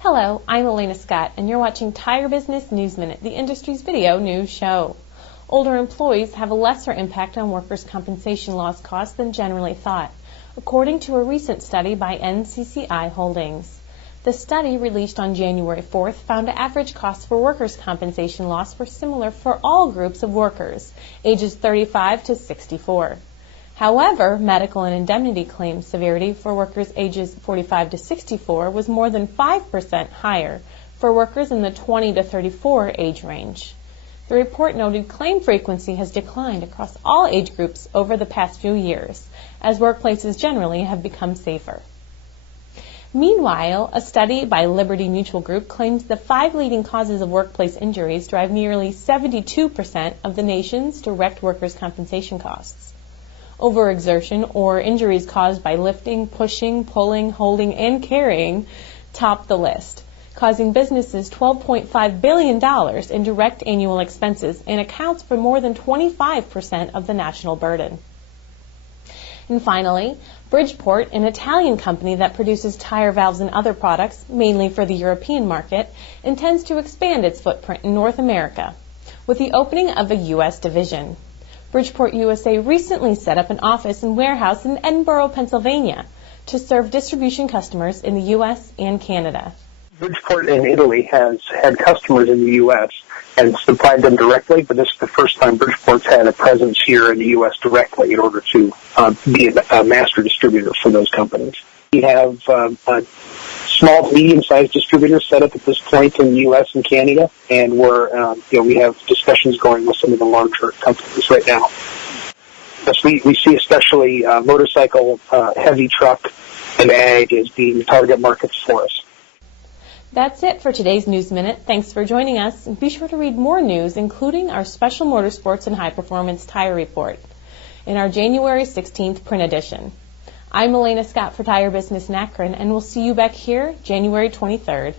Hello, I'm Elena Scott, and you're watching Tire Business News Minute, the industry's video news show. Older employees have a lesser impact on workers' compensation loss costs than generally thought, according to a recent study by NCCI Holdings. The study, released on January 4th, found average costs for workers' compensation loss were similar for all groups of workers, ages 35 to 64. However, medical and indemnity claims severity for workers ages 45 to 64 was more than 5% higher for workers in the 20 to 34 age range. The report noted claim frequency has declined across all age groups over the past few years, as workplaces generally have become safer. Meanwhile, a study by Liberty Mutual Group claims the 5 leading causes of workplace injuries drive nearly 72% of the nation's direct workers' compensation costs. Overexertion, or injuries caused by lifting, pushing, pulling, holding, and carrying, top the list, causing businesses $12.5 billion in direct annual expenses and accounts for more than 25% of the national burden. And finally, Bridgeport, an Italian company that produces tire valves and other products, mainly for the European market, intends to expand its footprint in North America with the opening of a U.S. division. Bridgeport USA recently set up an office and warehouse in Edinburgh, Pennsylvania, to serve distribution customers in the U.S. and Canada. Bridgeport in Italy has had customers in the U.S. and supplied them directly, but this is the first time Bridgeport's had a presence here in the U.S. directly in order to be a master distributor for those companies. We have small to medium-sized distributors set up at this point in the U.S. and Canada, and we have discussions going with some of the larger companies right now. Yes, we see especially motorcycle, heavy truck, and ag as being target markets for us. That's it for today's News Minute. Thanks for joining us, and be sure to read more news, including our special motorsports and high-performance tire report in our January 16th print edition. I'm Elena Scott for Tire Business in Akron, and we'll see you back here January 23rd.